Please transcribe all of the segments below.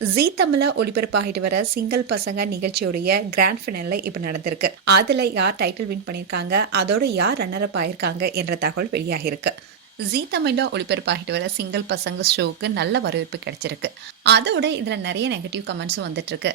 ஜீ தமிழ்ல ஒளிபரப்பாகிட்டு வர சிங்கிள் பசங்க நிகழ்ச்சியுடைய கிராண்ட் ஃபினாலே இப்ப நடந்திருக்கு. அதுல யார் டைட்டில் வின் பண்ணிருக்காங்க, அதோட யார் ரன்னர் அப் ஆயிருக்காங்க என்ற தகவல் வெளியாகி இருக்கு. ஜீ தமிழ்ல ஒளிபரப்பாகிட்டு வர சிங்கிள் பசங்க ஷோக்கு நல்ல வரவேற்பு கிடைச்சிருக்கு. அதோட இதுல நிறைய நெகட்டிவ் கமெண்ட்ஸும் வந்துட்டு இருக்கு.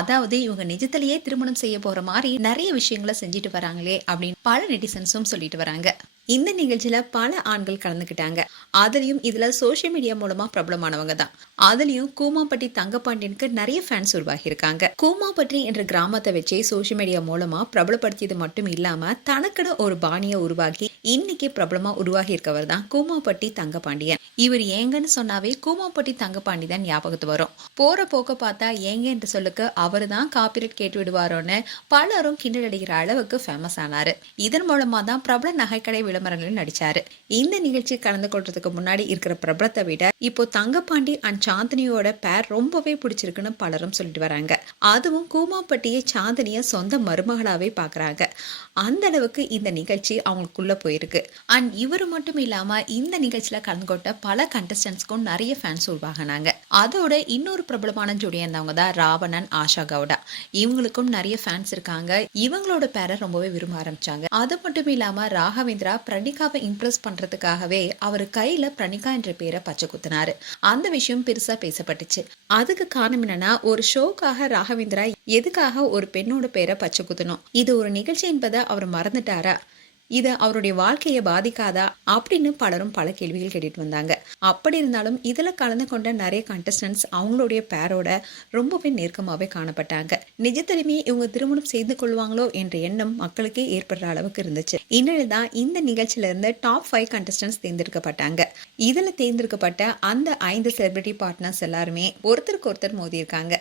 அதாவது இவங்க நிஜத்திலேயே திருமணம் செய்ய போற மாதிரி நிறைய விஷயங்களை செஞ்சுட்டு வராங்களே அப்படின்னு பல நெட்டிசன்ஸும் சொல்லிட்டு வராங்க. இந்த நிகழ்ச்சியில பல ஆண்கள் கலந்துக்கிட்டாங்க. அதுலயும் இதுல சோசியல் மீடியா மூலமா பிரபலமானவங்க தான். அதுலயும் கூமாப்பட்டி தங்கப்பாண்டியனுக்கு நிறைய ஃபேன்ஸ் உருவாகி இருக்காங்க. கூமாப்பட்டி என்ற கிராமத்தை வச்சே சோசியல் மீடியா மூலமா பிரபலப்படுத்தியது மட்டும் இல்லாம தனக்குன்னு ஒரு பாணியை உருவாக்கி இன்னைக்கு பிரபலமா உருவாகி இருக்கவர் தான் கூமாப்பட்டி தங்கப்பாண்டியன். இவர் ஏங்கன்னு சொன்னாவே கூமாப்பட்டி தங்கப்பாண்டி தான் ஞாபகத்து வரும். போற போக்க பார்த்தா ஏங்க என்ற சொல்லுக்கு அவரு தான் காப்பிரைட் கேட்டு விடுவாரோன்னு பலரும் கிண்டல் அடிக்கிற அளவுக்கு ஃபேமஸ் ஆனாரு. இதன் மூலமா தான் பிரபல நகைக்கடை விளம்பரங்களில் நடிச்சாரு. இந்த நிகழ்ச்சி கலந்து கொள்றதுக்கு முன்னாடி இருக்கிற பிரபலத்தை விட இப்போ தங்கப்பாண்டி அண்ட் சாந்தினியோட பேர் ரொம்பவே பிடிச்சிருக்குன்னு பலரும் சொல்லிட்டு வராங்க. அதுவும் கூமாப்பட்டியை சாந்தினிய சொந்த மருமகளாவே பாக்குறாங்க. அந்த அளவுக்கு இந்த நிகழ்ச்சி அவங்களுக்குள்ள போயிருக்கு. அண்ட் இவரு மட்டும் இல்லாம இந்த நிகழ்ச்சியில கலந்து கொண்ட பல கண்டஸ்டன்ஸ்க்கும் நிறைய ஃபேன்ஸ் உருவாகினாங்க. அதோட இன்னொரு பிரபலமான ஜோடியா இருந்தவங்க தான் ராவணன் ஆஷா கவுடா. இவங்களுக்கும் நிறைய ஃபேன்ஸ் இருக்காங்க. இவங்களோட பேரை ரொம்பவே விரும்ப ஆரம்பிச்சாங்க. அது மட்டும் இல்லாம ராகவேந்திரா பிரணிகாவை இம்ப்ரெஸ் பண்றதுக்காகவே அவர் கையில பிரணிகா என்ற பேரை பச்சை குத்தினாரு. அந்த விஷயம் பெருசா பேசப்பட்டுச்சு. அதுக்கு காரணம் என்னன்னா, ஒரு ஷோக்காக ராகவேந்திரா எதுக்காக ஒரு பெண்ணோட பேரை பச்சை குத்தணும், இது ஒரு நிகழ்ச்சி என்பதை அவர் மறந்துட்டாரா, இது அவருடைய வாழ்க்கையை பாதிக்காதா அப்படின்னு பலரும் பல கேள்விகள் கேட்டுட்டு வந்தாங்க. அப்படி இருந்தாலும் இதுல கலந்து கொண்ட நிறைய கண்டஸ்டன்ஸ் அவங்களுடைய பேரோட ரொம்பவே நெருக்கமாவே காணப்பட்டாங்க. நிஜத்திலுமே இவங்க திருமணம் செய்து கொள்வாங்களோ என்ற எண்ணம் மக்களுக்கே ஏற்படுற அளவுக்கு இருந்துச்சு. இந்நிலைதான் இந்த நிகழ்ச்சியில இருந்து டாப் 5 கண்டஸ்டன்ஸ் தேர்ந்தெடுக்கப்பட்டாங்க. இதுல தேர்ந்தெடுக்கப்பட்ட அந்த 5 செலிபிரிட்டி பார்ட்னர்ஸ் எல்லாருமே ஒருத்தருக்கு ஒருத்தர் மோதி இருக்காங்க.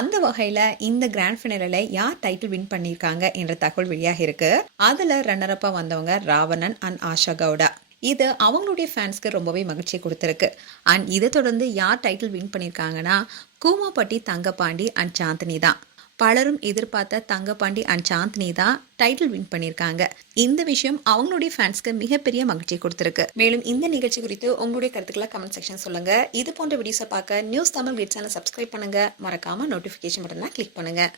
அந்த வகையில இந்த கிராண்ட் ஃபினாலேல யார் டைட்டில் வின் பண்ணிருக்காங்க என்ற தகவல் வெளியாக இருக்கு. அதுல ரன்னர் அப்பா வந்தவங்க ராவணன் அண்ட் ஆஷா கவுடா. இது அவங்களுடைய ஃபேன்ஸ்க்கு ரொம்பவே மகிழ்ச்சி கொடுத்திருக்கு. அண்ட் இதை தொடர்ந்து யார் டைட்டில் வின் பண்ணிருக்காங்கன்னா கூமாப்பட்டி தங்கப்பாண்டி அண்ட் சாந்தினி தான். பலரும் எதிர்பார்த்த தங்கப்பாண்டி அண்ட் சாந்தினி தான் டைட்டில் வின் பண்ணியிருக்காங்க. இந்த விஷயம் அவங்களுடைய ஃபேன்ஸ்க்கு மிகப்பெரிய மகிழ்ச்சி கொடுத்திருக்கு. மேலும் இந்த நிகழ்ச்சி குறித்து உங்களுடைய கருத்துக்களை கமெண்ட் செக்ஷன் சொல்லுங்க. இது போன்ற வீடியோஸை பார்க்க நியூஸ் தமிழ் கிளிட்ஸ் சேனலை சப்ஸ்கிரைப் பண்ணுங்க. மறக்காம நோட்டிஃபிகேஷன் பட்டனை கிளிக் பண்ணுங்க.